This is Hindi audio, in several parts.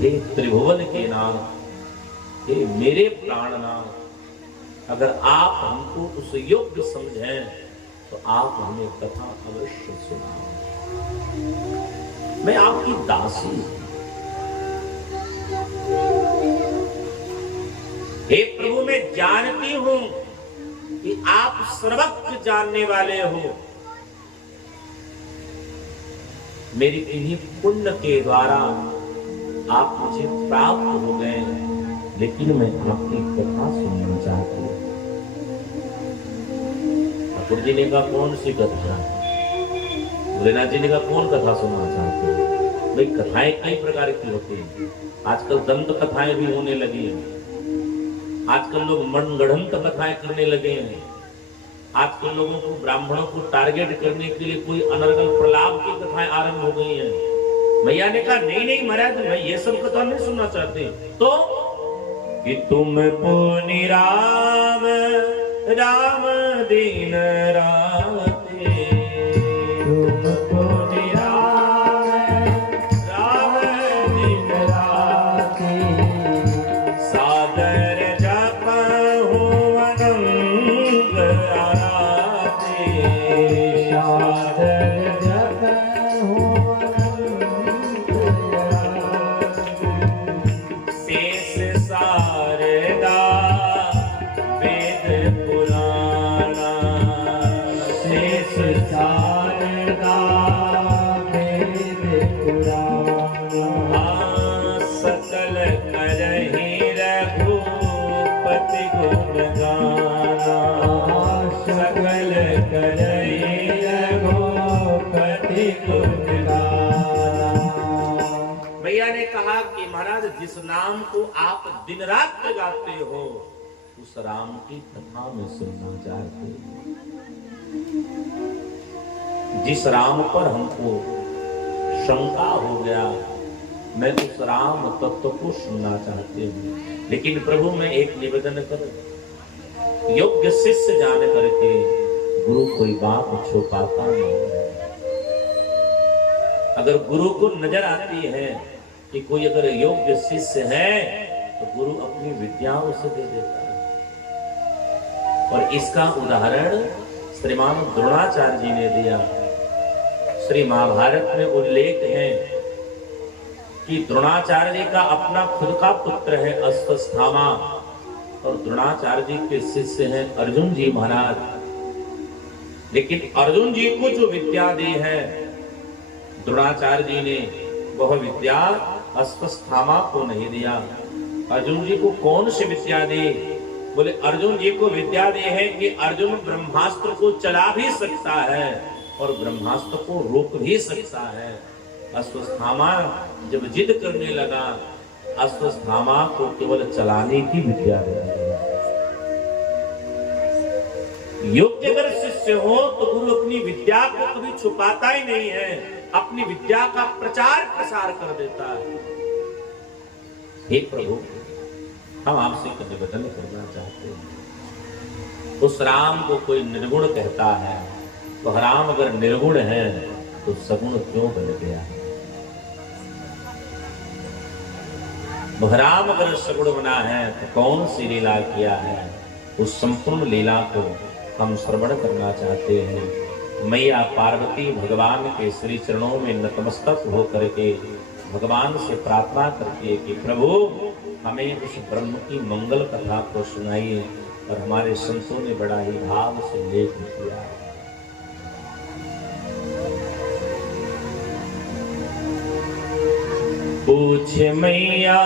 हे त्रिभुवन के नाथ, हे मेरे प्राणनाथ, अगर आप हमको उस योग्य समझें तो आप हमें कथा अवश्य सुनाओ। मैं आपकी दासी हूं। हे प्रभु, मैं जानती हूं कि आप सर्वज्ञ जानने वाले हो। मेरी इन्हीं पुण्य के द्वारा आप मुझे प्राप्त हो गए, लेकिन मैं आपकी कथा सुनना चाहती हूँ। ठाकुर जी ने कहा कौन सी कथा? भोलेनाथ जी ने कहा कौन कथा सुनना चाहते हो? भाई कथाएं कई प्रकार की होती हैं। आजकल दंत कथाएं भी होने लगी हैं। आजकल लोग मनगढ़ंत कथाएं करने लगे हैं। आजकल लोगों को, ब्राह्मणों को टारगेट करने के लिए कोई अनर्गल प्रलाप की कथाएं आरंभ हो गई हैं। मैया ने कहा नहीं नहीं महाराज, मैं ये सब कथा नहीं सुनना चाहते। तो कि तुम पुनि राम राम दीन राते, तुम पुनि राम राम दीन राते, सादर जपहु अनंग आराते, सादर जपहु अनंग आराते, शेष शारदा वेद पुराणा, शेष शारदा वेद पुराणा, सकल करहि रघुपति गुण गाना, सकल करहि रघुपति गुण गाना। भैया ने कहा कि महाराज, जिस नाम को आप दिन रात गाते हो उस राम की कथा में सुनना चाहते हैं। जिस राम पर हमको शंका हो गया, मैं उस राम तत्व को सुनना चाहती हूँ। लेकिन प्रभु, मैं एक निवेदन करूं, योग्य शिष्य जान करके गुरु कोई बात छुपाता नहीं है। अगर गुरु को नजर आती है कि कोई अगर योग्य शिष्य है तो गुरु अपनी विद्या उसे दे देता है। और इसका उदाहरण श्रीमान द्रोणाचार्य जी ने दिया। श्री महाभारत में उल्लेख है कि द्रोणाचार्य जी का अपना खुद का पुत्र है अश्वत्थामा, और द्रोणाचार्य जी के शिष्य हैं अर्जुन जी महाराज। लेकिन अर्जुन जी को जो विद्या दी है द्रोणाचार्य जी ने, वह विद्या अश्वत्थामा को नहीं दिया। अर्जुन जी को कौन सी विद्या दी? बोले अर्जुन जी को विद्या दी है कि अर्जुन ब्रह्मास्त्र को चला भी सकता है और ब्रह्मास्त्र को रोक भी सकता है। अश्वत्थामा जब जिद करने लगा, अश्वत्थामा को केवल चलाने की विद्या दी। योग्य अगर शिष्य हो तो गुरु अपनी विद्या को कभी छुपाता ही नहीं है, अपनी विद्या का प्रचार प्रसार कर देता है। हे प्रभु, हम आपसे कुछ निवेदन करना चाहते हैं। उस राम को कोई निर्गुण कहता है, तो राम अगर निर्गुण है तो सगुण क्यों बन गया? राम अगर सगुण बना है तो कौन सी लीला किया है? उस संपूर्ण लीला को हम श्रवण करना चाहते हैं। मैया पार्वती भगवान के श्री चरणों में नतमस्तक होकर के भगवान से प्रार्थना करती है कि प्रभु, हमें उस ब्रह्म की मंगल कथा को सुनाइए। और हमारे संतों ने बड़ा ही भाव से लेख किया। पूछ मैया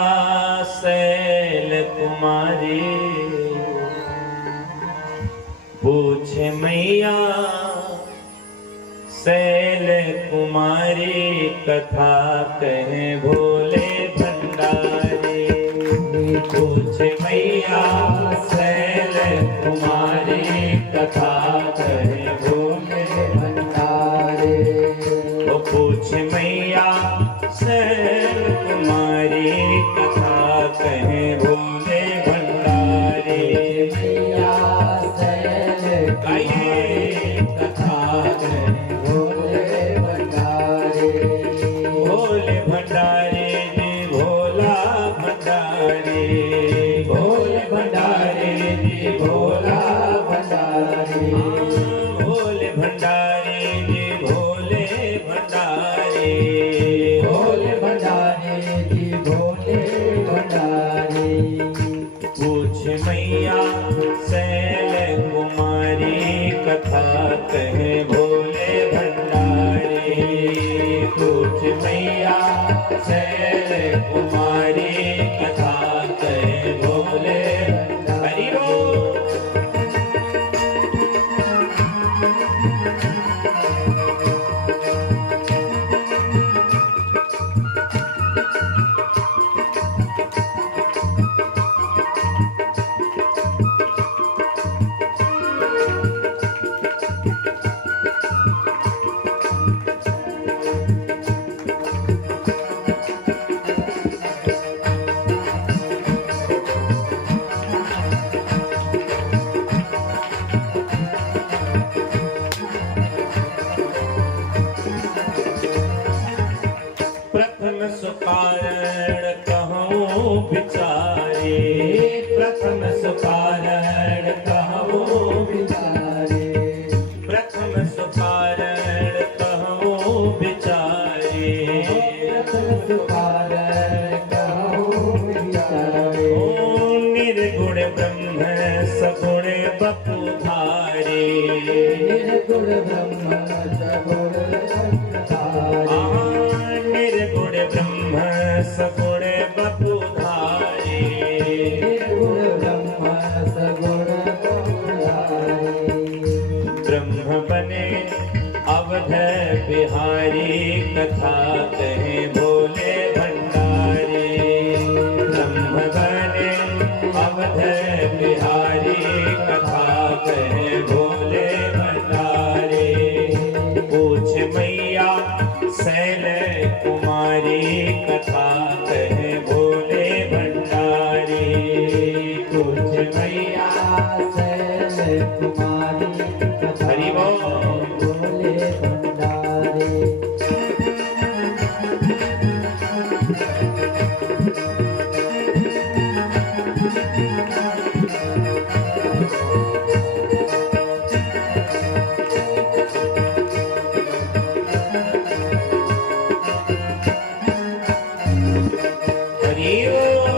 शैल कुमारी, पूछ मैया शैल कुमारी, कथा कहे भोले भंडारी। पूछ मैया शैल कुमारी, कथा कहे भोले भंडारी। वो पूछ मैया शैल कुमारी, कथा कहे भोले भंडारी। मैया शैल कुमारी, कथा कहे भोले भंडारी। भोले भंडारी जी भोला भोले भंडारी जी भोला भंडारी, भोले भंडारी जी भोले भंडारी, भोले भंडारी जी भोले भंडारी। पूछ मैया शैल कुमारी कथा कहे भोले भंडारी, पूछ मैया शैल कुमारी कथा कहे भोले हरि बोल। प्रथम सुकारण कहूँ विचारे, प्रथम सुकारण कहूँ विचारे, प्रथम सुकारण कहूँ विचारे, प्रथम सुकारण कहूँ विचारे। ओ निर्गुण ब्रह्म सगुण बपुधारे, निर्गुण ब्रह्म सगुण बपुधारे, निर्गुण ब्रह्म सगुण बपुधारे, निर्गुण ब्रह्म सगुण बपुधारे। ब्रह्म बने अवध बिहारी कथा कहे भोले भंडारी, ब्रह्म बने अवध बिहारी कथा कहे भोले भंडारी, पूछ मैया शैल कुमारी कथा कहे भोले भंडारी, पूछ मैया शैल कुमारी कथा हरि बोल। भोले भंडारी। हरि बोल।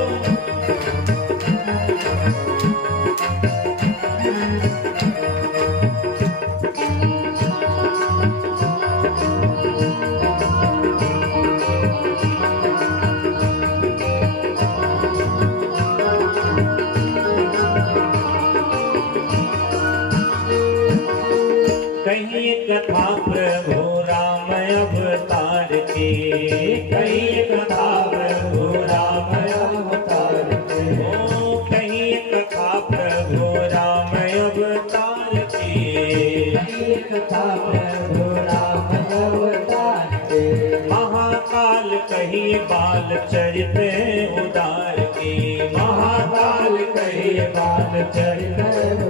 कहीं कथा प्रभु राम अवतार की, कहीं कथा प्रभु राम अवतार के, ओ कहीं कथा प्रभु राम अवतार की, कहीं कथा प्रभु राम अवतार के, महाकाल कहीं बाल चरित उदार की, महाकाल कहीं बाल चरित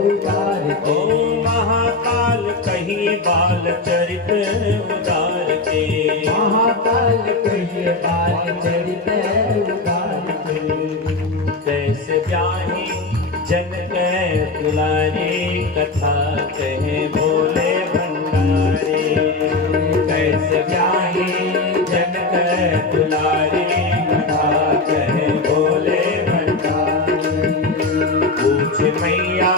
उदार ओ के, महाकाल कहीं बाल चरित उदार के, महाकाल कहीं बाल चरित उदार के। कैसे ब्याही जन कह दुलारी कथा कहे भोले भंडारी, कैसे ब्याही जन कह दुलारी कथा कहे भोले भंडारी, पूछ मैया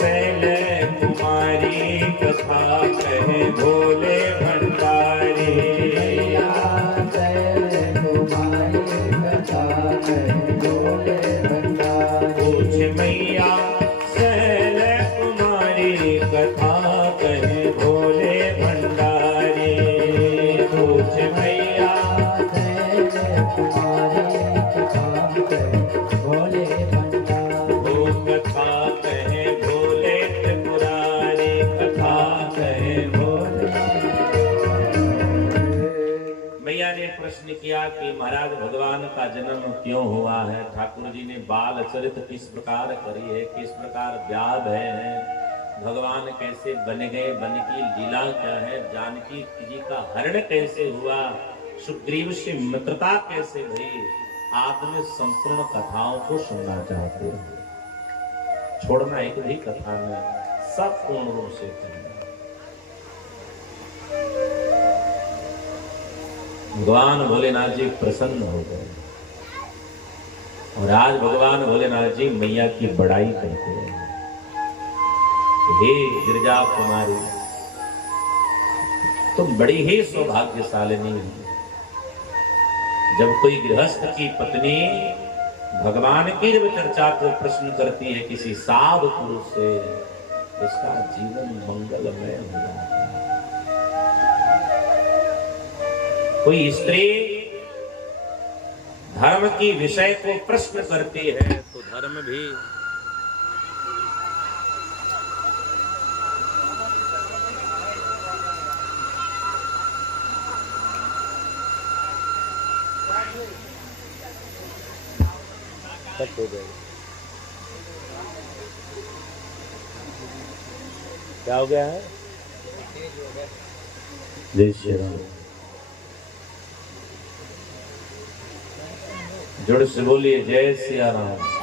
शैल कुमारी कथा कहे भोले भंडारी, मैया शैल कुमारी कथा कहे भोले भंडारी। पूछ मैया शैल कुमारी कथा कहे भोले भंडारी, पूछ मैया शैल कुमारी कथा कहे भोले भंडारी। वो कथा कहे भोले त्रिपुरारी कथा कहे भोले। मैया ने प्रश्न किया कि महाराज भगवान का जन्म क्यों हुआ है, ठाकुर जी ने बाल चरित किस प्रकार करी है, किस प्रकार ब्याह भय है, भगवान कैसे बन गए, बन की लीला क्या है, जानकी जी का हरण कैसे हुआ, सुग्रीव से मित्रता कैसे भई, आप में संपूर्ण कथाओं को सुनना चाहते हो, छोड़ना एक भी कथा में, सब पूर्ण रूप से करना। भगवान भोलेनाथ जी प्रसन्न हो गए और आज भगवान भोलेनाथ जी मैया की बड़ाई करते हैं। हे गिरिजा कुमारी, तुम बड़ी ही सौभाग्यशालिनी हो। जब कोई गृहस्थ की पत्नी भगवान की जब चर्चा को प्रश्न करती है किसी साधु पुरुष से, उसका जीवन मंगलमय हो जाता है। कोई स्त्री धर्म की विषय को प्रश्न करती है तो धर्म भी हो जाएगा। क्या हो गया है? जय श्री राम। जोड़ से बोलिए जय सिया राम।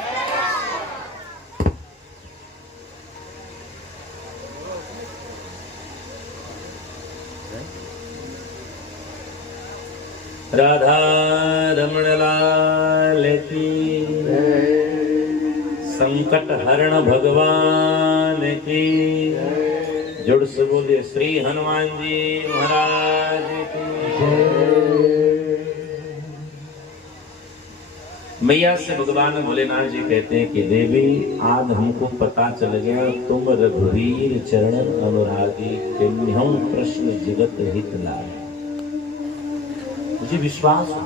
राधा रमण लाल की, संकट हरण भगवान की। जोड़ से बोलिए श्री हनुमान जी महाराज की। मैया से भगवान भोलेनाथ जी कहते हैं कि देवी, आज हमको पता चल गया तुम रघुवीर चरण अनुरागी, किन्हं प्रश्न जगत हित लाए। मुझे विश्वास हो,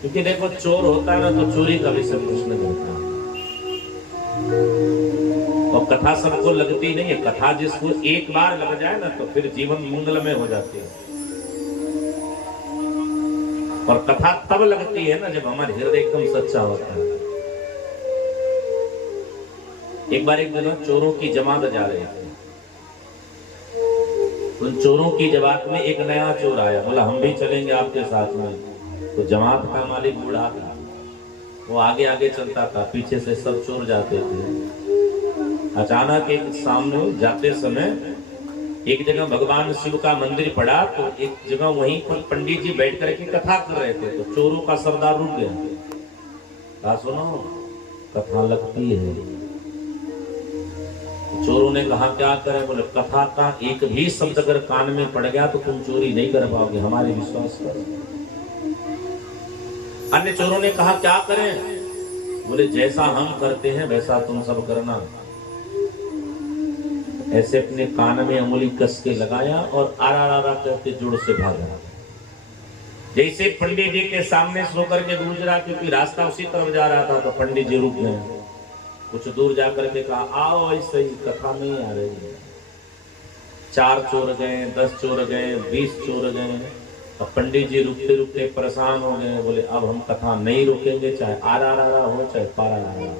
क्योंकि देखो चोर होता है ना तो चोरी का भी सब प्रश्न करता है, और कथा सबको लगती नहीं है। कथा जिसको एक बार लग जाए ना तो फिर जीवन मंगलमय हो जाती है। और कथा तब लगती है ना जब हमारे हृदय एकदम सच्चा होता है। एक बार एक दिन चोरों की जमात जा रही थी। उन चोरों की जमात में एक नया चोर आया, बोला हम भी चलेंगे आपके साथ में। तो जमात का मालिक बूढ़ा था, वो आगे आगे चलता था, पीछे से सब चोर जाते थे। अचानक एक सामने जाते समय एक जगह भगवान शिव का मंदिर पड़ा, तो एक जगह वहीं पर पंडित जी बैठ करके कथा कर रहे थे। तो चोरों का सरदार रुक गया, कहा सुनो कथा लगती है। चोरों ने कहा क्या करें? बोले कथा का एक भी शब्द अगर कान में पड़ गया तो तुम चोरी नहीं कर पाओगे, हमारे विश्वास करो। अन्य चोरों ने कहा क्या करें? बोले जैसा हम करते हैं वैसा तुम सब करना। ऐसे अपने कान में अंगुली कस के लगाया और आरा करके जोर से भागा। जैसे पंडित जी के सामने सो करके गुजरा, क्योंकि रास्ता उसी तरफ जा रहा था, तो पंडित जी रुक गए। कुछ दूर जाकर के कहा आओ, ऐसे ही कथा नहीं आ रही है। 4 चोर गए, 10 चोर गए, 20 चोर गए, और पंडित जी रुकते रुकते परेशान हो गए। बोले अब हम कथा नहीं रोकेंगे, चाहे आरा हो चाहे पारा।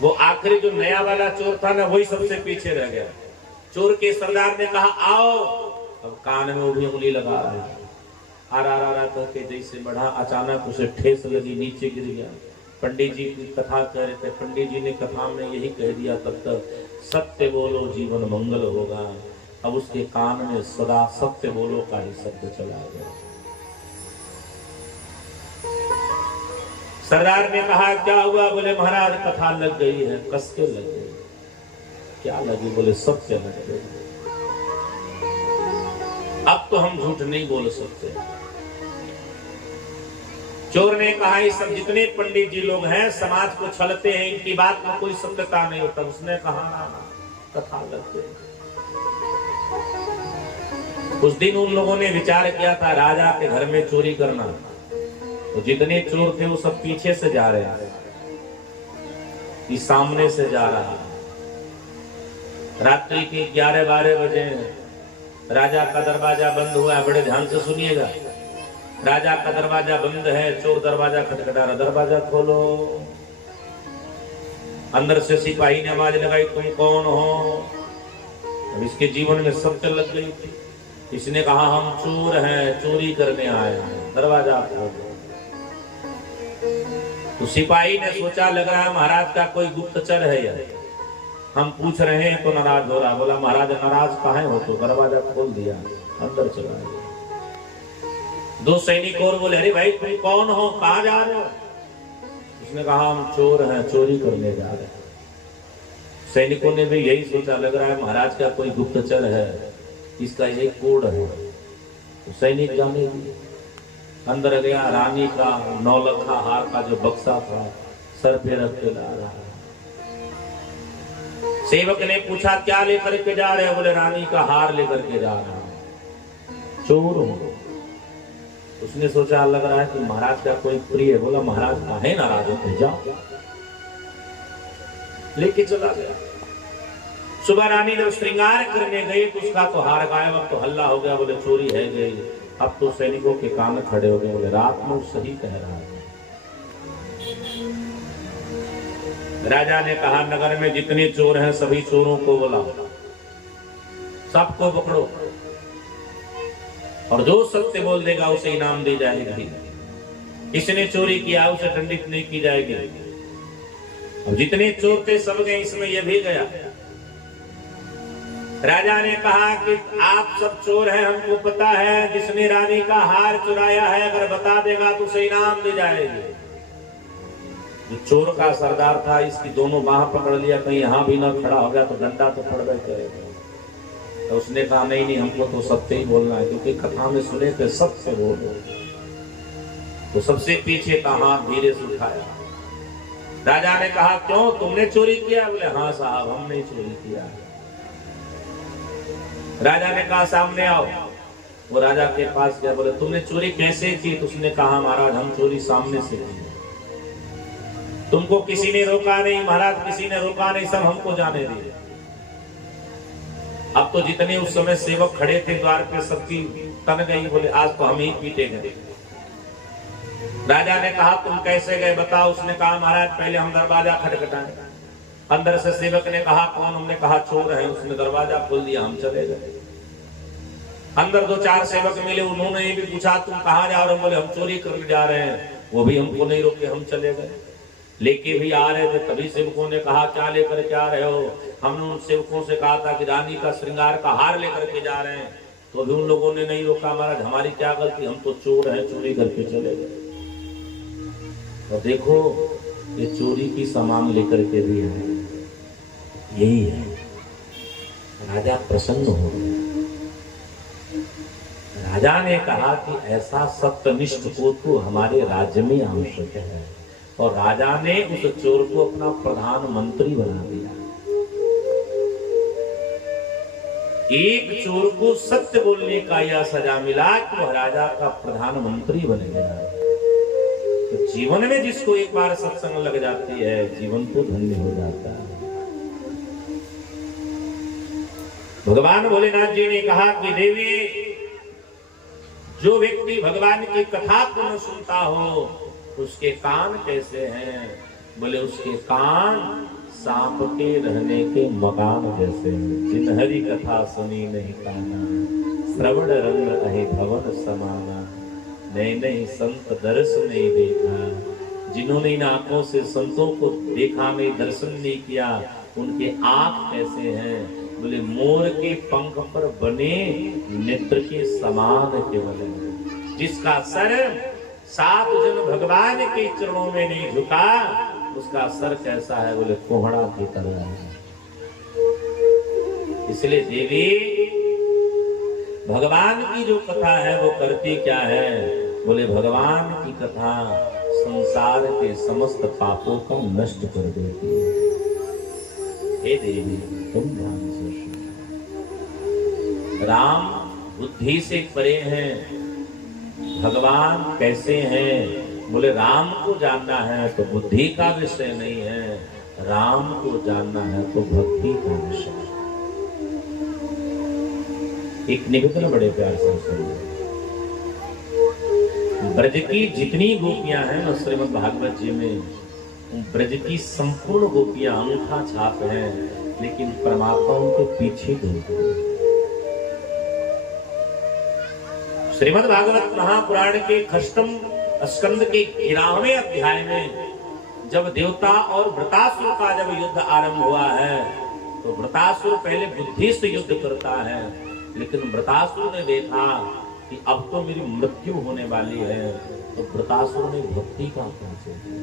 वो आखिरी जो नया वाला चोर था ना, वही सबसे पीछे रह गया। चोर के सरदार ने कहा आओ, अब कान में वो भी उंगली लगा रहा है। आरा करके जैसे बढ़ा, अचानक उसे ठेस लगी, नीचे गिर गया। पंडित जी की कथा कह रहे थे, पंडित जी ने कथा में यही कह दिया तब तक, सत्य बोलो जीवन मंगल होगा। अब उसके कान में सदा सत्य बोलो का ही शब्द चला गया। सरदार ने कहा क्या हुआ? बोले महाराज कथा लग गई है। कस के लग गई? क्या लगी? बोले सत्य लग गई। अब तो हम झूठ नहीं बोल सकते। चोर ने कहा ये सब जितने पंडित जी लोग हैं समाज को छलते हैं, इनकी बात में कोई सत्यता नहीं होता। उसने कहा कथा लग गई। उस दिन उन लोगों ने विचार किया था राजा के घर में चोरी करना, तो जितने चोर थे वो सब पीछे से जा रहे हैं, ये सामने से जा रहा है। रात्रि के 11-12 बजे राजा का दरवाजा बंद हुआ। बड़े ध्यान से सुनिएगा, राजा का दरवाजा बंद है, चोर दरवाजा खटखटा रहा, दरवाजा खोलो। अंदर से सिपाही ने आवाज लगाई तुम कौन हो? अब इसके जीवन में सत्य लग गई थी। इसने कहा हम चोर हैं, चोरी करने आए हैं, दरवाजा खोलो। तो सिपाही ने सोचा लग रहा है महाराज का कोई गुप्तचर है यार, हम पूछ रहे हैं तो नाराज हो रहा। बोला महाराज नाराज काहे हो? तो दरवाजा खोल दिया, अंदर चला गया। दो सैनिक और बोले अरे भाई तुम कौन हो, कहाँ जा रहे हो? उसने कहा हम चोर हैं, चोरी करने जा रहे हैं। सैनिकों ने भी यही सोचा लग रहा है महाराज का कोई गुप्तचर है, इसका ये कोड है। तो सैनिक जाने दिए, अंदर गया, रानी का 9 लखा हार का जो बक्सा था सर पे रख के ला रहा। सेवक ने पूछा क्या लेकर के जा रहे हो? बोले रानी का हार लेकर के जा रहा हूं, चोर हूं। उसने सोचा लग रहा है कि महाराज का कोई प्रिय। बोला महाराज काहे नाराज होते, जाओ। लेके चला गया। सुबह रानी जब श्रृंगार करने गई तो उसका तो हार गायब। अब तो हल्ला हो गया, बोले चोरी है गई। अब तो सैनिकों के कान खड़े हो गए, बोले रात में सही कह रहा है। राजा ने कहा नगर में जितने चोर हैं सभी चोरों को बुलाओ, सबको पकड़ो, और जो सत्य बोल देगा उसे इनाम दी जाएगी। इसने चोरी किया उसे दंडित नहीं की जाएगी। और जितने चोर थे सब गए, इसमें यह भी गया। राजा ने कहा कि आप सब चोर हैं, हमको पता है। जिसने रानी का हार चुराया है अगर बता देगा तो उसे इनाम दी जाएगी। जो चोर का सरदार था इसकी दोनों बाह पकड़ लिया, कहीं यहां भी ना खड़ा हो गया तो डंडा तो पड़ करेगा। तो उसने कहा नहीं नहीं, हमको तो सत्य ही बोलना है, क्योंकि कथा में सुने थे सत्य बोलो। तो सबसे पीछे का हाथ धीरे से उठाया। राजा ने कहा क्यों, तुमने चोरी किया? बोले हाँ साहब हमने चोरी किया। राजा ने कहा सामने आओ। वो राजा के पास गया, बोले तुमने चोरी कैसे की? तो उसने कहा महाराज हम चोरी सामने से की, तुमको किसी ने रोका नहीं। महाराज किसी ने रोका नहीं, सब हमको जाने दिए। अब तो जितने उस समय सेवक खड़े थे द्वार पे सबकी तन गई। बोले आज तो हम ही पीटेंगे। राजा ने कहा तुम कैसे गए बताओ। उसने कहा महाराज पहले हम दरवाजा खटखटाए। अंदर से सेवक ने कहा कौन? हमने कहा चोर है। उसने दरवाजा खोल दिया, हम चले गए। अंदर 2-4 सेवक मिले, उन्होंने ये भी पूछा तुम कहाँ जा रहे हो? बोले हम चोरी करने जा रहे हैं। वो भी हमको नहीं रोके, हम चले गए। लेके भी आ रहे थे, तभी सेवकों ने कहा क्या लेकर के आ रहे हो? हमने उन सेवकों से कहा था कि रानी का श्रृंगार का हार लेकर के जा रहे हैं, तो भी उन लोगों ने नहीं रोका। महाराज हमारी क्या गलती, हम तो चोर हैं, चोरी करके चले गए। और देखो ये चोरी की सामान लेकर के भी है, यही है। राजा प्रसन्न हो गया। राजा ने कहा कि ऐसा सत्यनिष्ठ को तो हमारे राज्य में आवश्यक है। और राजा ने उस चोर को अपना प्रधानमंत्री बना दिया। एक चोर को सत्य बोलने का यह सजा मिला कि वह राजा का प्रधानमंत्री बन गया। तो जीवन में जिसको एक बार सत्संग लग जाती है, जीवन तो धन्य हो जाता है। भगवान भोलेनाथ जी ने कहा कि देवी, जो व्यक्ति भगवान की कथा को न सुनता हो उसके कान कैसे हैं? बोले उसके कान सांप के रहने के मकान जैसे हैं। जिन हरि कथा सुनी नहीं काना, श्रवण रंग अहि भवन समाना, नए नए संत दर्श नहीं देखा। जिन्होंने इन आंखों से संतों को देखा नहीं, दर्शन नहीं किया, उनके आंख कैसे हैं? बोले मोर के पंख पर बने नेत्र के समान केवल है। जिसका सर 7 जन भगवान के चरणों में नहीं झुका, उसका सर कैसा है? बोले कोहड़ा की तरह है। इसलिए देवी भगवान की जो कथा है वो करती क्या है? बोले भगवान की कथा संसार के समस्त पापों को नष्ट कर देती है। हे देवी तुम ध्यान से सुनो। राम बुद्धि से परे हैं। भगवान कैसे हैं? बोले राम को जानना है तो बुद्धि का विषय नहीं है, राम को जानना है तो भक्ति का विषय है। एक निवेदन बड़े प्यार से सुनिए। ब्रज की जितनी गोपियां हैं ना श्रीमद् भागवत जी में, ब्रज की संपूर्ण गोपियां अंगूठा छाप हैं, लेकिन परमात्मा उनके पीछे घूमते हैं। श्रीमद् भागवत महापुराण के खष्टम स्कंद के 11वें अध्याय में जब देवता और वृतासुर का जब युद्ध आरंभ हुआ है तो वृतासुर पहले बुद्धि से युद्ध करता है, लेकिन वृतासुर ने देखा कि अब तो मेरी मृत्यु होने वाली है, तो वृतासुर ने भक्ति का परिचय दिया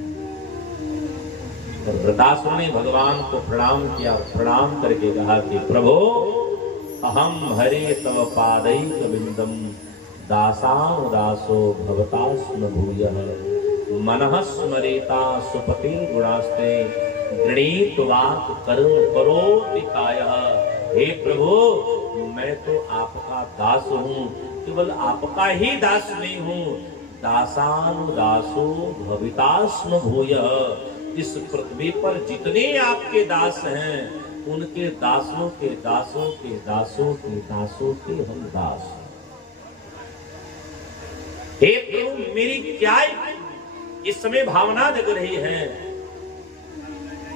और वृतासुर ने भगवान को प्रणाम किया। प्रणाम करके कहा कि प्रभो अहम हरे तव पादैक विंदम दासानुदासो भवतास्म भूयः मनः स्मरेता सुपति गुणास्ते गृणीतवाक कर्म करोति कायः। हे प्रभु मैं तो आपका दास हूँ, केवल आपका ही दास नहीं हूँ, दासानुदासो भवितास्म भूयः। इस पृथ्वी पर जितने आपके दास हैं उनके दासों के दासों के दासों के दासों के हम दास हैं। हे प्रभु मेरी क्या इस समय भावना जग रही है,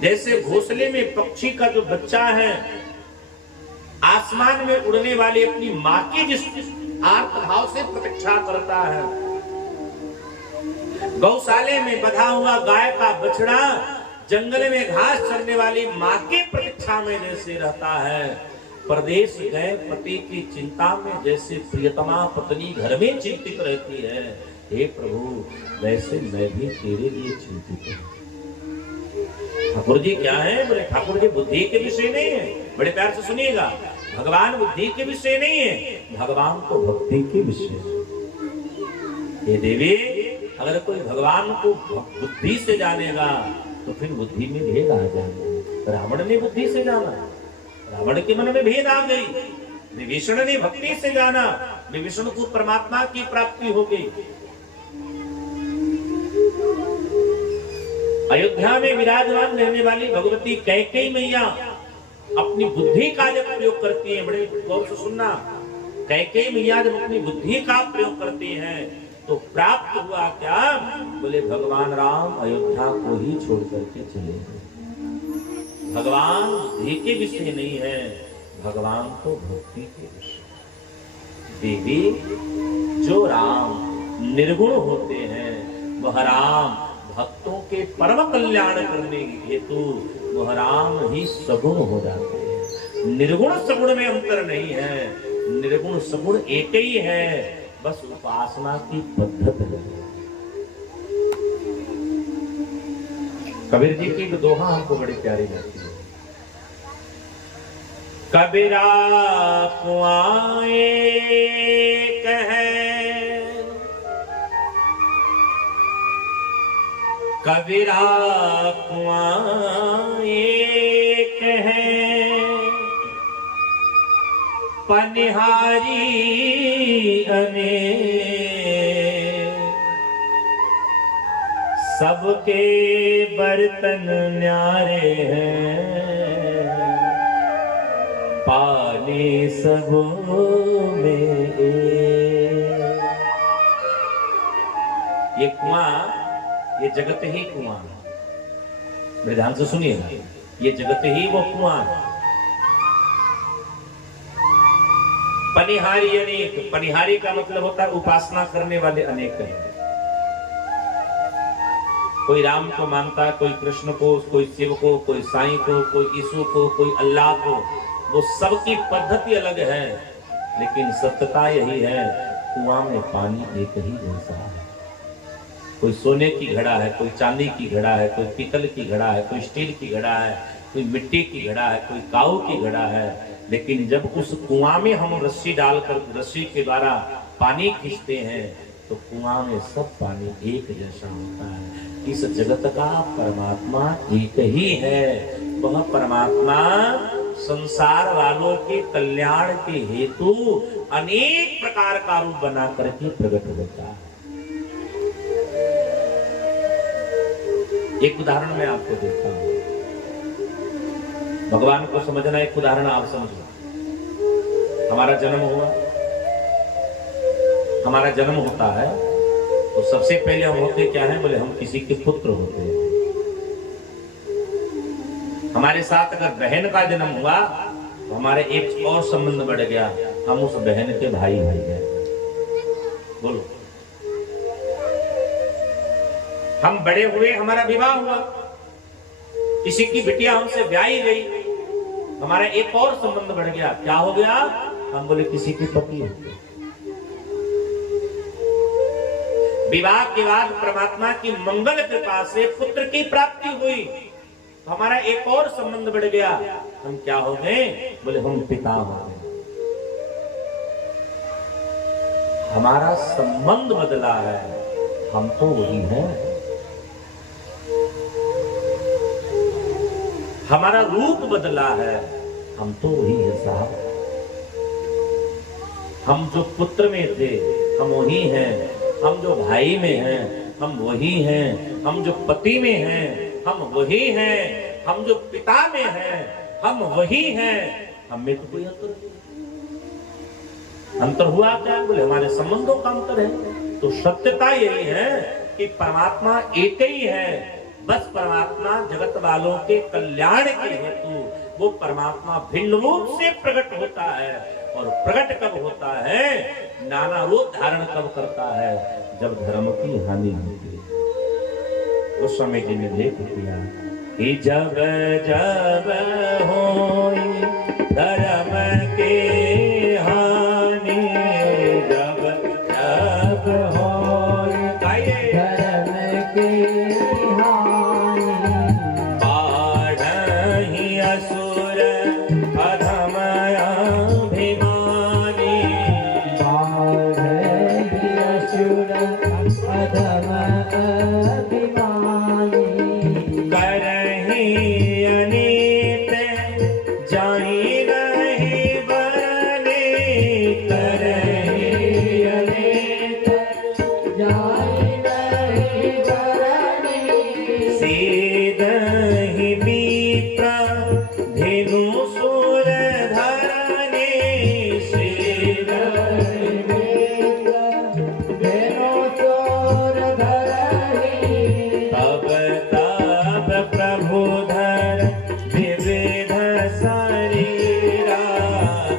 जैसे घोंसले में पक्षी का जो बच्चा है आसमान में उड़ने वाली अपनी मां की जिस आर्त भाव से प्रतीक्षा करता है, गौशाले में बंधा हुआ गाय का बछड़ा जंगल में घास चरने वाली मां की प्रतीक्षा में जैसे रहता है, परदेश गए पति की चिंता में जैसे प्रियतमा पत्नी घर में चिंतित रहती है, हे प्रभु वैसे मैं भी तेरे लिए चिंतित हूं। ठाकुर जी क्या है? बोले ठाकुर जी बुद्धि के विषय नहीं है, बड़े प्यार से सुनिएगा, भगवान बुद्धि के विषय नहीं है, भगवान तो भक्ति के विषय है। ये देवी अगर कोई भगवान को बुद्धि से जानेगा तो फिर बुद्धि में भेद आ जाएगा। रावण ने बुद्धि से जाना, रावण के मन में भेद आ गई, विभीषण ने भक्ति से जाना, विभीषण को परमात्मा की प्राप्ति हो गई। अयोध्या में विराजमान रहने वाली भगवती कैकेयी मैया अपनी बुद्धि का जब प्रयोग करती है, बड़े गौर से सुनना, कैकेयी मैया जब अपनी बुद्धि का प्रयोग करती हैं तो प्राप्त हुआ क्या? बोले भगवान राम अयोध्या को ही छोड़ करके चले गए। भगवान बुद्धि के विषय नहीं है, भगवान तो भक्ति के विषय। देवी जो राम निर्गुण होते हैं वह राम भक्तों के परम कल्याण करने हेतु वह राम ही सगुण हो जाते हैं। निर्गुण सगुण में अंतर नहीं है, निर्गुण सगुण एक ही है, बस उपासना की पद्धति है। कबीर जी की दोहा हमको बड़ी प्यारी लगती है। कबीरा कुआं एक है, कबीरा कुआं एक है, पनिहारी अनेक, सबके बर्तन न्यारे हैं, पानी सबों में एक। ये कुआं, ये जगत ही कुआं है, मेरे ध्यान से सुनिएगा, ये जगत ही वो कुआं है। पनिहारी अनेक, पनिहारी का मतलब होता है उपासना करने वाले अनेक हैं। कोई राम को मानता है, कोई कृष्ण को, कोई शिव को, कोई साईं को, कोई यीशु को, कोई अल्लाह को, वो सबकी पद्धति अलग है, लेकिन सत्यता यही है कुआं में पानी एक ही जैसा है। कोई सोने की घड़ा है, कोई चांदी की घड़ा है, कोई पीतल की घड़ा है, कोई स्टील की घड़ा है, कोई मिट्टी की घड़ा है, कोई काऊ की घड़ा है, लेकिन जब उस कुआं में हम रस्सी डालकर रस्सी के द्वारा पानी खींचते हैं तो कुआं में सब पानी एक जैसा होता है। इस जगत का परमात्मा एक ही है, वह परमात्मा संसार वालों के कल्याण के हेतु अनेक प्रकार का रूप बना करके प्रकट होता है। एक उदाहरण मैं आपको देता हूं, भगवान को समझना एक उदाहरण आप समझ लो। हमारा जन्म हुआ, हमारा जन्म होता है तो सबसे पहले हम होते क्या हैं? बोले हम किसी के पुत्र होते हैं। हमारे साथ अगर बहन का जन्म हुआ तो हमारे एक और संबंध बढ़ गया, हम उस बहन के भाई बन गए। बोलो। हम बड़े हुए, हमारा विवाह हुआ, किसी की बिटिया हमसे ब्याही गई, हमारा एक और संबंध बढ़ गया, क्या हो गया? हम बोले किसी की पति हो गई। विवाह के बाद परमात्मा की मंगल कृपा से पुत्र की प्राप्ति हुई, तो हमारा एक और संबंध बढ़ गया, हम क्या हो गए? बोले हम पिता हो गए। हमारा संबंध बदला है, हम तो वही हैं। हमारा रूप बदला है, हम तो वही है साहब। हम जो पुत्र में थे हम वही हैं, हम जो भाई में हैं हम वही हैं, हम जो पति में हैं हम वही हैं, हम जो पिता में हैं हम वही हैं। हम में तो कोई अंतर नहीं। अंतर हुआ क्या? बोले हमारे संबंधों का अंतर है। तो सत्यता यही है कि परमात्मा एक ही है, बस परमात्मा जगत वालों के कल्याण के हेतु वो परमात्मा भिन्न रूप से प्रकट होता है। और प्रकट कब होता है? नाना रूप धारण कब करता है? जब धर्म की हानि होती है। उस समय जी ने लेख किया कि जब जब होई धर्म के हानि, जब जब होई धर्म की हानि, बाढ़हि असुर अधम अभिमानी, बाढ़हि असुर अधम अभिमानी, करहि अनीत जाहि नहीं बरने, करहि अनेक जाहि नहीं बरनी, सीदहि विप्र धेनु सुर धरने, धरि विप्र धेनु सुर धरहि, तब तब प्रभु धर विविध शरीरा,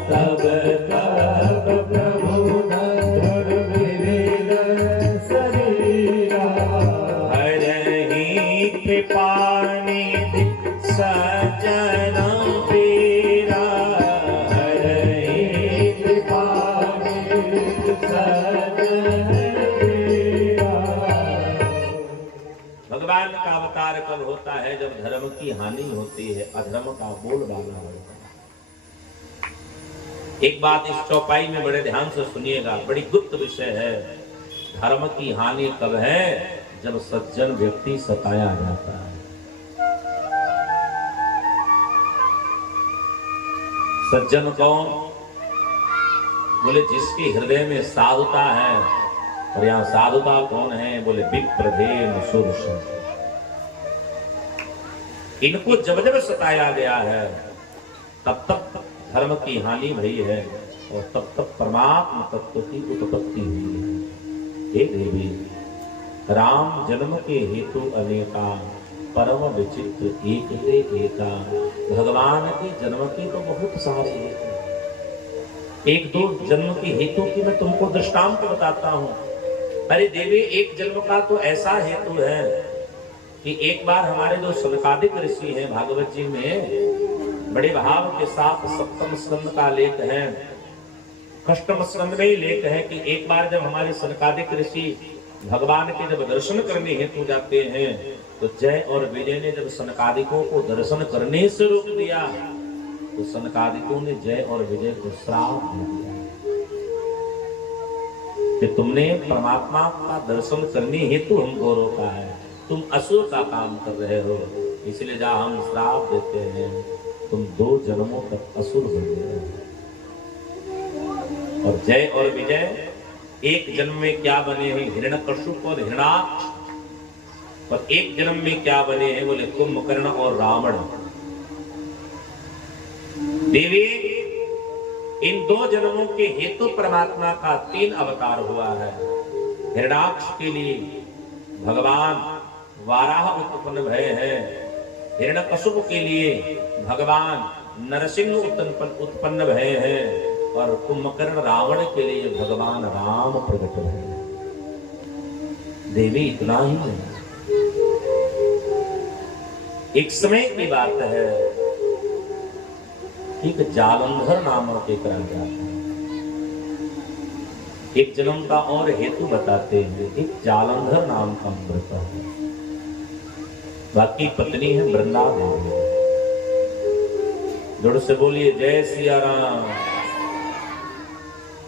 तब तब प्रभु धर विविध शरीरा, हरहि कृपा निधि सज्जन पीरा, हरहि कृपा निधि सज्जन पीरा। भगवान का अवतार कब होता है? जब धर्म की हानि होती है, अधर्म का बोलबाला होता है। एक बात इस चौपाई में बड़े ध्यान से सुनिएगा, बड़ी गुप्त विषय है। धर्म की हानि कब है? जब सज्जन व्यक्ति सताया जाता है। सज्जन कौन? बोले जिसके हृदय में साधुता है। और यहाँ साधुता कौन है? बोले विप्रधेनु सुरसंग। इनको जब जब सताया गया है तब तक धर्म की हानि भई है और तब तक परमात्मा तत्व की उत्पत्ति हुई है। हे देवी, राम जन्म के हेतु अनेका, परम विचित्र एक ते एका। भगवान के जन्म के तो बहुत सारे हेतु, एक दो जन्म के हेतु की मैं तुमको दृष्टांत बताता हूं। अरे देवी, एक जन्म का तो ऐसा हेतु है कि एक बार हमारे जो सनकादिक ऋषि हैं, भागवत जी में बड़े भाव के साथ सप्तम स्कंद का लेख है, अष्टम स्कंद में ही लेख है कि एक बार जब हमारे सनकादिक ऋषि भगवान के जब दर्शन करने हेतु जाते हैं तो जय और विजय ने जब सनकादिकों को दर्शन करने से रोक दिया तो सनकादिकों ने जय और विजय को श्राप दे दिया कि तुमने परमात्मा का दर्शन करने हेतु हमको रोका है, तुम असुर का काम कर रहे हो, इसलिए जहाँ हम श्राप देते हैं तुम 2 जन्मों तक असुर बन गए। और जय और विजय एक जन्म में क्या बने हैं? हिरण्यकश्यप और हिरण्याक्ष। और एक जन्म में क्या बने हैं? बोले कुंभकर्ण और रावण। देवी, इन 2 जन्मों के हेतु परमात्मा का 3 अवतार हुआ है। हिरण्याक्ष के लिए भगवान वाराह उत्पन्न भय है, हिरण्यकश्यप के लिए भगवान नरसिंह उत्पन्न भय है, और कुंभकर्ण रावण के लिए भगवान राम प्रकट हुए। देवी इतना ही नहीं, एक समय की बात है, एक जालंधर नामक एक राजा, एक जन्म का और हेतु बताते हैं। एक जालंधर नाम का मृत है, बाकी पत्नी है वृंदादेवी। जोर से बोलिए जय सिया राम।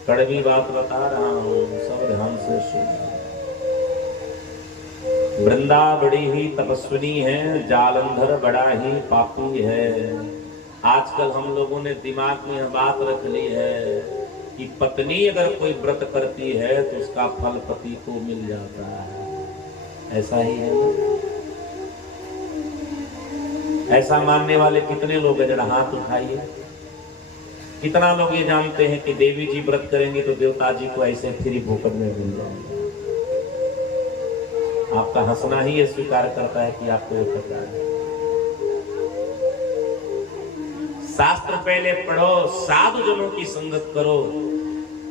कड़वी बात बता रहा हूं, सब ध्यान से सुनो। वृंदा बड़ी ही तपस्विनी है, जालंधर बड़ा ही पापी है। आजकल हम लोगों ने दिमाग में यह बात रख ली है कि पत्नी अगर कोई व्रत करती है तो उसका फल पति को मिल जाता है। ऐसा ही है ना? ऐसा मानने वाले कितने लोग हैं? जरा हाथ उठाइए। कितना लोग ये जानते हैं कि देवी जी व्रत करेंगे तो देवता जी को ऐसे फ्री भूखट में मिल जाएंगे? आपका हंसना ही ये स्वीकार करता है कि आपको ये पता है। शास्त्र पहले पढ़ो, साधु जनों की संगत करो।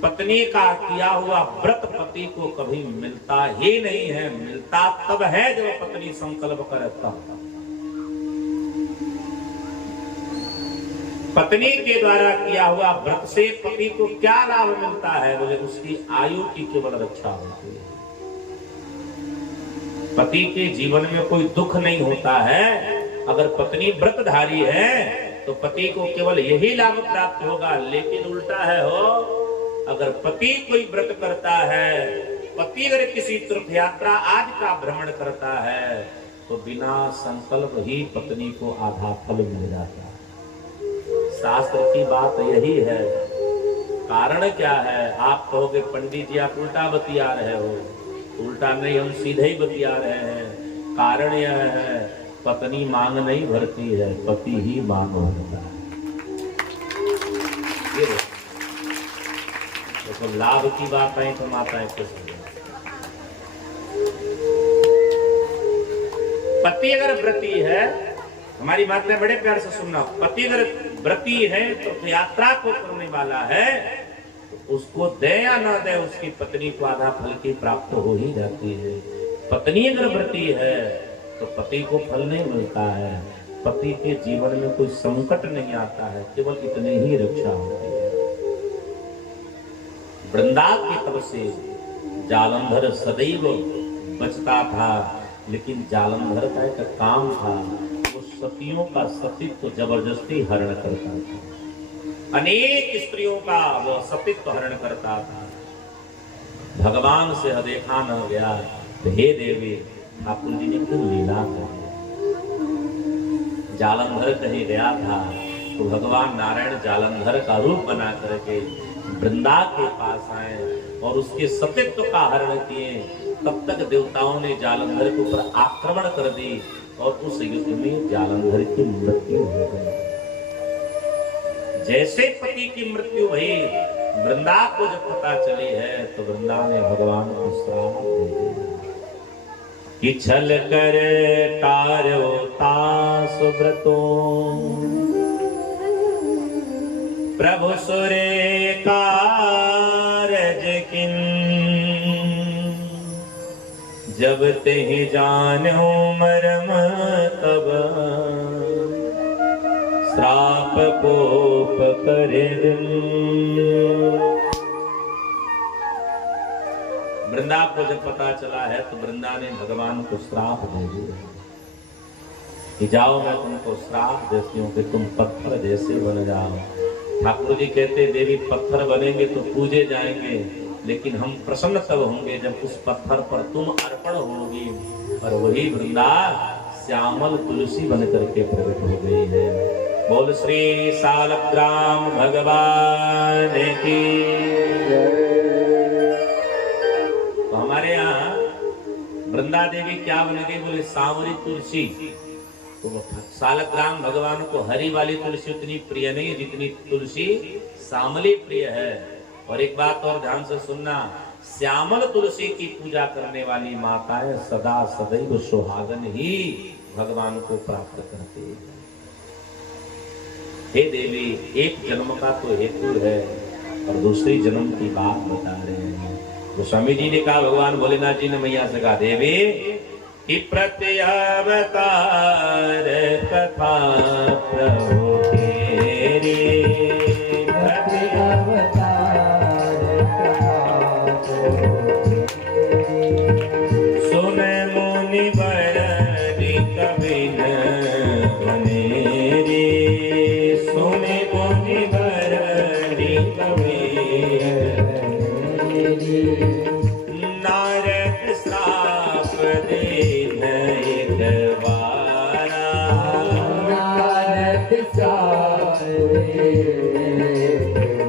पत्नी का किया हुआ व्रत पति को कभी मिलता ही नहीं है। मिलता तब है जब पत्नी संकल्प करे तब। पत्नी के द्वारा किया हुआ व्रत से पति को क्या लाभ मिलता है? बोले उसकी आयु की केवल रक्षा होती है। पति के जीवन में कोई दुख नहीं होता है। अगर पत्नी व्रतधारी है तो पति को केवल यही लाभ प्राप्त होगा। लेकिन उल्टा है हो, अगर पति कोई व्रत करता है, पति अगर किसी तीर्थ यात्रा आदि का भ्रमण करता है तो बिना संकल्प ही पत्नी को आधा फल मिल जाता है। शास्त्र की बात यही है। कारण क्या है? आप कहोगे पंडित जी आप उल्टा बतिया रहे हो। उल्टा नहीं, हम सीधे ही बतिया रहे हैं। कारण यह है, पत्नी मांग नहीं भरती है, पति ही मांग भरता है। तो लाभ की बात आई तो माताएं खुश हो। पति अगर व्रती है, हमारी बात में बड़े प्यार से सुनना, पति अगर व्रती है तो यात्रा को करने वाला है, उसको दे या ना दे उसकी पत्नी को आधा फल की प्राप्त हो ही जाती है। पत्नी अगर व्रती है तो पति को फल नहीं मिलता है। पति के जीवन में कोई संकट नहीं आता है, केवल इतने ही रक्षा होती है। वृंदा की तरफ से जालंधर सदैव बचता था, लेकिन जालंधर का एक काम था, वो सतियों का सतीत्व जबरदस्ती हरण करता था। अनेक स्त्रियों का वो सतीत्व हरण करता था। भगवान से देखा न गया तो हे देवी, ठाकुर जी ने क्यों लीला कर दिया? जालंधर कहीं गया था तो भगवान नारायण जालंधर का रूप बना करके वृंदा के पास आए और उसके सतीत्व का हरण किए। तब तक देवताओं ने जालंधर के ऊपर आक्रमण कर दी और उस युद्ध में जालंधर की मृत्यु हो गई। जैसे पति की मृत्यु हुई, वृंदा को जब पता चली है तो वृंदा ने भगवान को श्राप दे दिया कि छल कर कार्यो तासुव्रतो प्रभु सुरे कारज किन जब ते जानो मरम तब श्राप कोप करे। वृंदा को जब पता चला है तो वृंदा ने भगवान को श्राप दे दिया कि जाओ मैं तुमको श्राप देती हूँ कि तुम पत्थर जैसे बन जाओ। ठाकुर जी कहते देवी पत्थर बनेंगे तो पूजे जाएंगे, लेकिन हम प्रसन्न तब होंगे जब उस पत्थर पर तुम अर्पण होगी। और वही वृंदा श्यामल तुलसी बन करके प्रकट हो गई है। बोल श्री सालग्राम भगवान की। तो हमारे यहाँ वृंदा देवी क्या बन गई? बोले सांवरी तुलसी। तो सालग्राम भगवान को हरी वाली तुलसी उतनी प्रिय नहीं जितनी तुलसी श्यामली प्रिय है। और एक बात और ध्यान से सुनना, श्यामल तुलसी की पूजा करने वाली माताएं सदा सदैव सुहागन ही भगवान को प्राप्त करती है। हे देवी, एक जन्म का तो हेतु है, और दूसरी जन्म की बात बता रहे हैं। तो स्वामी जी ने कहा, भगवान भोलेनाथ जी ने मैया से कहा, देवी कि प्रत्यावतार कथा प्रभु तेरी, अवतार सुन मुनि बरनी कबिन बनेरी, सुन मुनि बरनी कबिन, नारद श्राप दीन एक बारा, नारद श्राप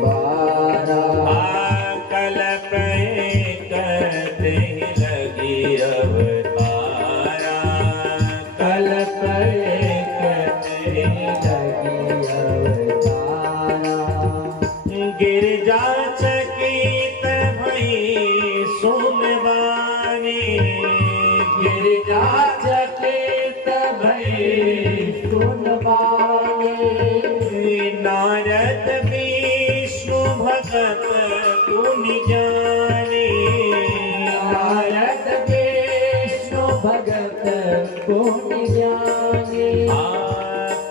बारा, कल्प करते लगी अवतारा, कल्प करते लगी अवतारा, गिरजा चकित भई सुनवानी, गिरजा चकित भई सुनवानी, नारद विष्णु भगत पुनि ज्ञानी, नारद विष्णु भगत पुनि ज्ञानी,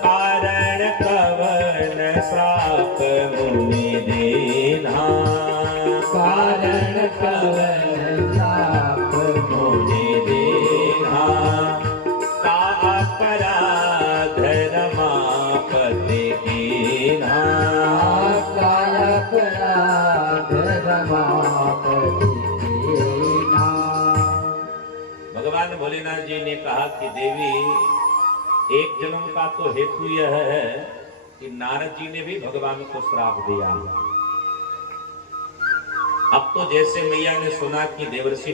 कारण कवन श्राप मुनि दीना, कारण कवन श्राप मुनि दीना, का अपराध रमापति कीन्हा, काय अपराध रमापति कीन्हा। भगवान भोलेनाथ जी ने कहा कि देवी, एक जन्म का तो हेतु यह है कि नारद जी ने भी भगवान को श्राप दिया। अब तो जैसे मैया ने सुना कि देवर्षि